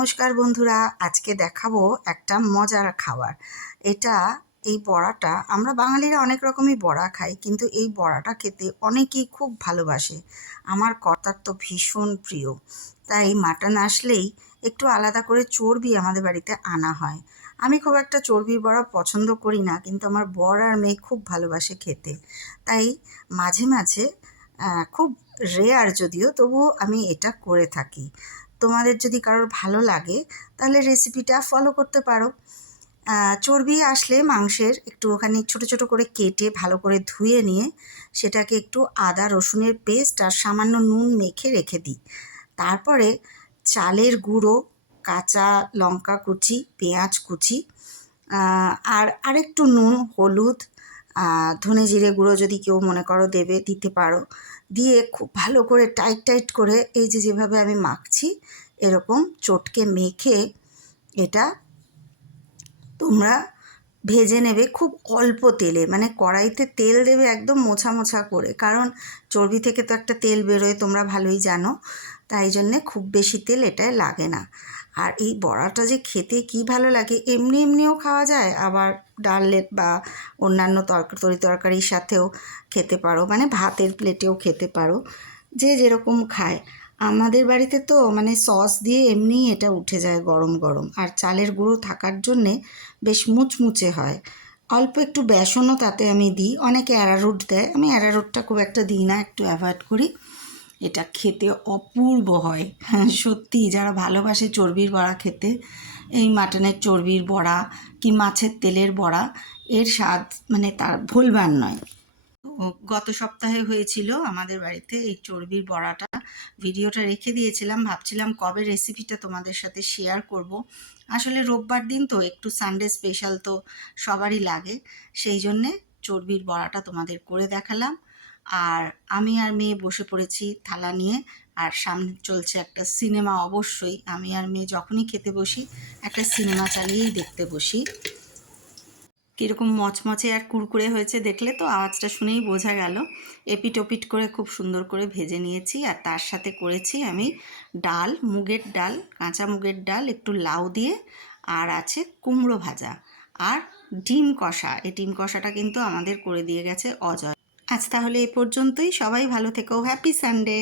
নমস্কার বন্ধুরা, আজকে দেখাবো একটা মজার খাবার। এটা এই বড়াটা আমরা বাঙালিরা অনেক রকমই বড়া খাই, কিন্তু এই বড়াটা খেতে অনেকেই খুব ভালোবাসে। আমার কর্তার তো ভীষণ প্রিয়, তাই মাটন আসলেই একটু আলাদা করে চর্বি আমাদের বাড়িতে আনা হয়। আমি খুব একটা চর্বির বড়া পছন্দ করি না, কিন্তু আমার বর আর মেয়ে খুব ভালোবাসে খেতে। তাই মাঝে মাঝে খুব রেয়ার যদিও, তবুও আমি এটা করে থাকি। তোমাদের যদি কারোর ভালো লাগে তাহলে রেসিপিটা ফলো করতে পারো। চর্বি আসলে মাংসের একটুখানি ছোটো ছোটো করে কেটে ভালো করে ধুয়ে নিয়ে সেটাকে একটু আদা রসুনের পেস্ট আর সামান্য নুন মেখে রেখে দিই। তারপরে চালের গুঁড়ো, কাঁচা লঙ্কা কুচি, পেঁয়াজ কুচি, আর আরেকটু নুন, হলুদ, ধনে জিরে গুঁড়ো যদি কেউ মনে করো দেবে দিতে পারো, দিয়ে খুব ভালো করে টাইট টাইট করে এই যে যেভাবে আমি মাখছি এরকম চটকে মেখে এটা তোমরা ভেজে নেবে খুব অল্প তেলে। মানে কড়াইতে তেল দেবে একদম মোছা মোছা করে, কারণ চর্বি থেকে তো একটা তেল বেরোয়, তোমরা ভালোই জানো। তাই জন্যে খুব বেশি তেল এটায় লাগে না। আর এই বড়াটা যে খেতে কি ভালো লাগে, এমনি এমনিও খাওয়া যায়, আবার ডালের বা অন্যান্য তরকারির সাথেও খেতে পারো, মানে ভাতের প্লেটেও খেতে পারো, যে যেরকম খায়। আমাদের বাড়িতে তো মানে সস দিয়ে এমনিই এটা উঠে যায় গরম গরম, আর চালের গুঁড়ো থাকার জন্যে বেশ মুচমুচে হয়। অল্প একটু বেসনও তাতে আমি দিই, অনেকে অ্যারারুট দেয়, আমি অ্যারারুটটা খুব একটা দিই না, একটু অ্যাভয়েড করি। এটা খেতে অপূর্ব হয়। হ্যাঁ, সত্যি যারা ভালোবাসে চর্বির বড়া খেতে, এই মাটনের চর্বির বড়া কি মাছের তেলের বড়া, এর স্বাদ মানে তার ভুলবার নয়। তো গত সপ্তাহে হয়েছিল আমাদের বাড়িতে এই চর্বির বড়াটা, ভিডিওটা রেখে দিয়েছিলাম, ভাবছিলাম কবে রেসিপিটা তোমাদের সাথে শেয়ার করব। আসলে রোববার দিন তো একটু সানডে স্পেশাল তো সবারই লাগে, সেই জন্যে চর্বির বড়াটা তোমাদের করে দেখালাম। আর আমি আর মেয়ে বসে পড়েছি থালা নিয়ে, আর সামনে চলছে একটা সিনেমা। অবশ্যই আমি আর মেয়ে যখনই খেতে বসি একটা সিনেমা চালিয়েই দেখতে বসি। কীরকম মচমচে আর কুরকুরে হয়েছে দেখলে তো, আওয়াজটা শুনেই বোঝা গেল। এপিট ওপিট করে খুব সুন্দর করে ভেজে নিয়েছি, আর তার সাথে করেছি আমি ডাল, মুগের ডাল, কাঁচা মুগের ডাল, একটু লাউ দিয়ে, আর আছে কুমড়ো ভাজা আর ডিম কষা। এই ডিম কষাটা কিন্তু আমাদের করে দিয়ে গেছে অজয়। আজ তাহলে এ পর্যন্তই, সবাই ভালো থেকো, হ্যাপি সানডে।